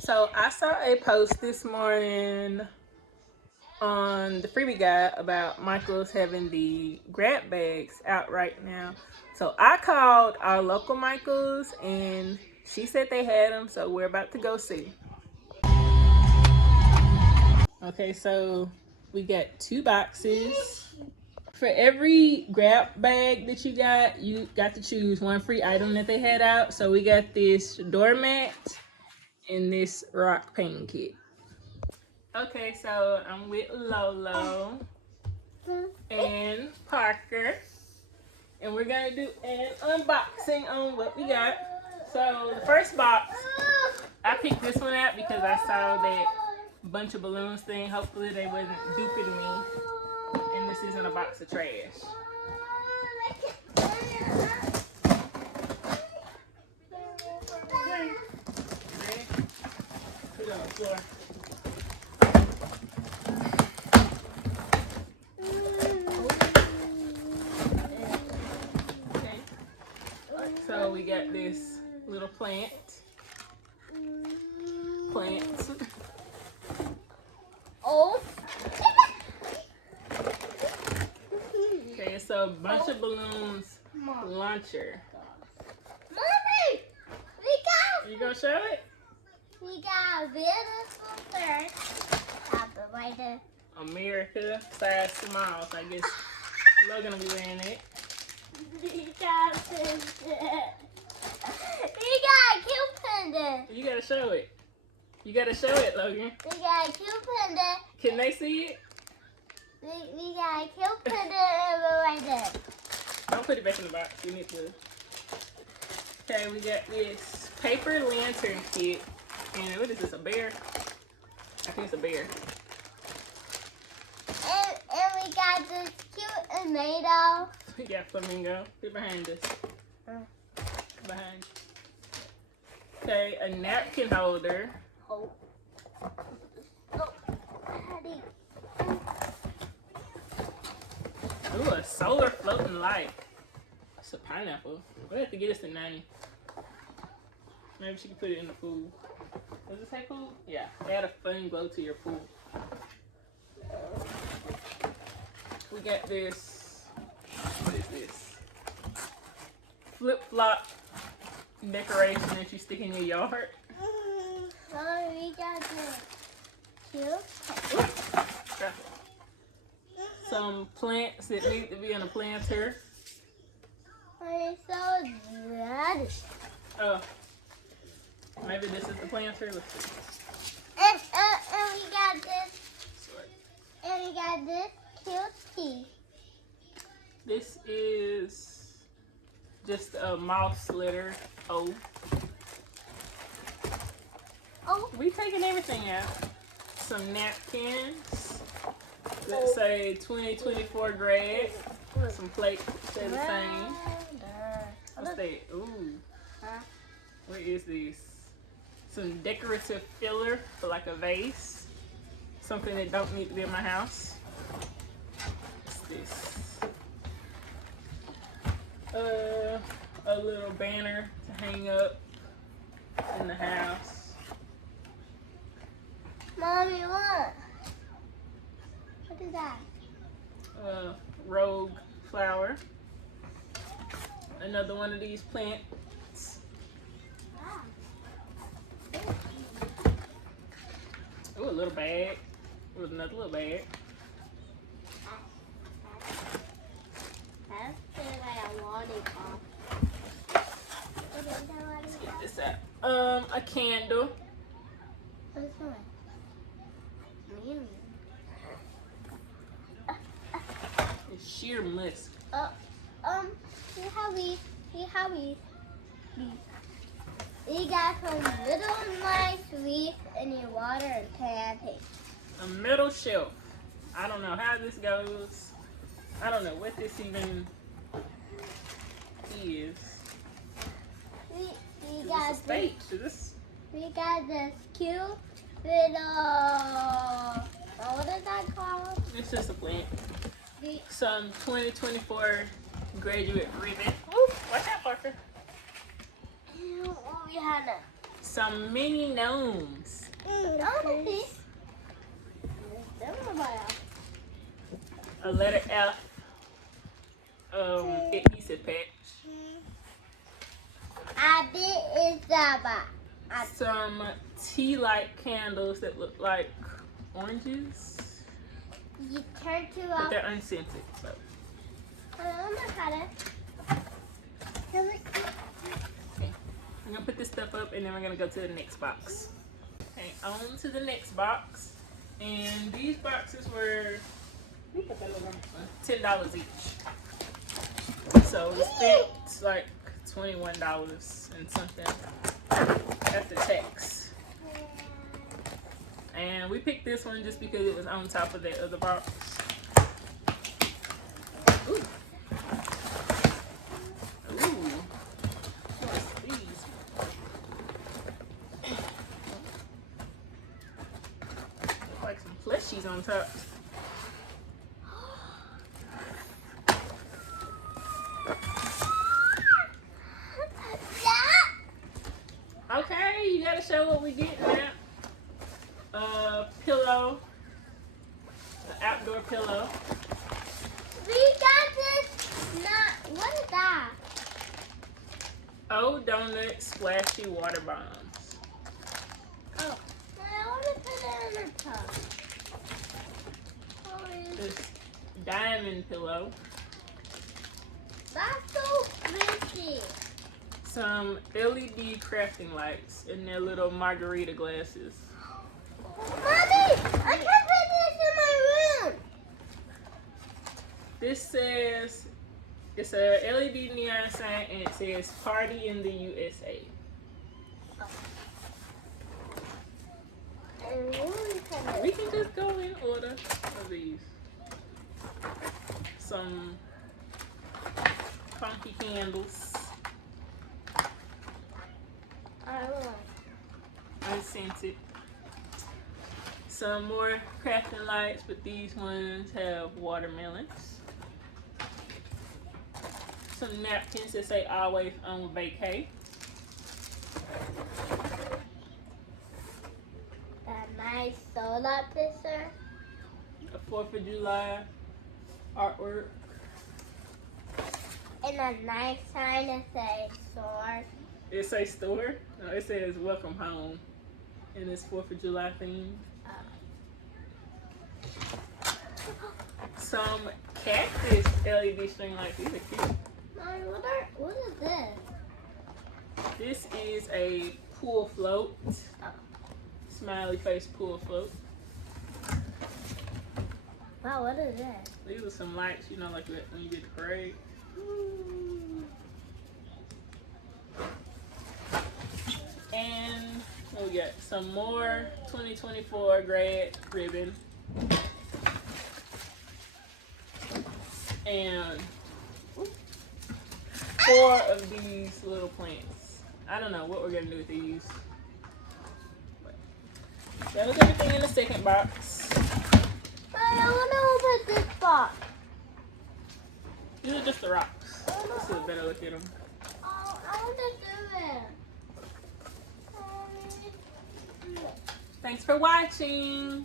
So I saw a post this morning on the freebie guide about Michael's having the grab bags out right now. So I called our local Michael's and she said they had them, so we're about to go see. Okay, so we got 2 boxes. For every grab bag that you got to choose one free item that they had out. So we got this doormat and this rock painting kit. Okay, so I'm with Lolo and Parker, and we're gonna do an unboxing on what we got. So the first box, I picked this one out because I saw that bunch of balloons thing. Hopefully they wasn't duping me, and this isn't a box of trash. Okay. Ready? Put it on the floor. So we got this little plants. Oh. Okay, it's a bunch of balloons launcher. Mommy, You gonna show it? we got a beautiful first. Got the right there. America size small. So I guess Logan will be wearing it. We got this. We got a cute pendant. You gotta show it. You gotta show it, Logan. We got a cute pendant. Can they see it? We got a cute pendant right there. Don't put it back in the box. You need to. Okay, we got this paper lantern kit. And what is this? A bear? I think it's a bear. And we got this cute tomato. We got flamingo. Get behind us. Behind. Okay, a napkin holder. Oh. Daddy. Ooh, a solar floating light. It's a pineapple. We have to get us to 90. Maybe she can put it in the pool. Does it say pool? Yeah. Add a fun glow to your pool. We got this. What is this? Flip-flop decoration that you stick in your yard. Oh, we got this cute. Ooh. Some plants that need to be in a planter. It's so good. Oh. Maybe this is the planter. Let's see. And we got this. And we got this cute tea. This is just a mouse litter. Oh. Oh. We taking everything out. Some napkins that say 2024 grad. Some plates that say the same. What's that? Ooh. What is this? Some decorative filler for like a vase. Something that don't need to be in my house. What's this? A little banner to hang up in the house. Mommy, what? What is that? Rogue flower. Another one of these plants. Ooh, a little bag. Ooh, another little bag. That's like a lollipop. Let's get this out. A candle. What is that? It's sheer musk. We got some little nice wreath in your water and pancakes. A metal shelf. I don't know how this goes. I don't know what this even is. We Is got this a stage? Is this? We got this cute little. What is that called? It's just a plant. We, Some 2024 graduate ribbon. Ooh, watch out, Parker. we had a some mini gnomes. A letter F. Adhesive patch. Some tea light candles that look like oranges. You turn to But they're unscented. So. Okay. I'm gonna put this stuff up and then we're gonna go to the next box. Okay, on to the next box. And these boxes were $10 each. So we spent like $21 and something after tax. And we picked this one just because it was on top of that other box. Ooh. Ooh. What's these? Look like some plushies on top. Okay, you gotta show what we get now. Pillow. An outdoor pillow. We got this. What is that? Oh, donut splashy water bombs. Oh, I want to put it in the tub. This diamond pillow. That's so pretty. Some LED crafting lights in their little margarita glasses. Mommy, I can put this in my room. This says, it's a LED neon sign and it says party in the USA. We can just go in order of these. Some funky candles. Unscented. Some more crafting lights, but these ones have watermelons. Some napkins that say always on vacay. A nice soda picture. A 4th of July artwork. And a nice sign that says store. It says store? No, it says welcome home. And it's 4th of July theme. Some cactus LED string lights. These are cute. Mommy, what is this? This is a pool float. Smiley face pool float. Wow, what is this? These are some lights, you know, like when you get the parade. And we got some more 2024 grad ribbon. And 4 of these little plants. I don't know what we're gonna do with these. But that was everything in the second box. I want to open this box. These are just the rocks. Let's see a better look at them. Oh, I want to do it. Thanks for watching.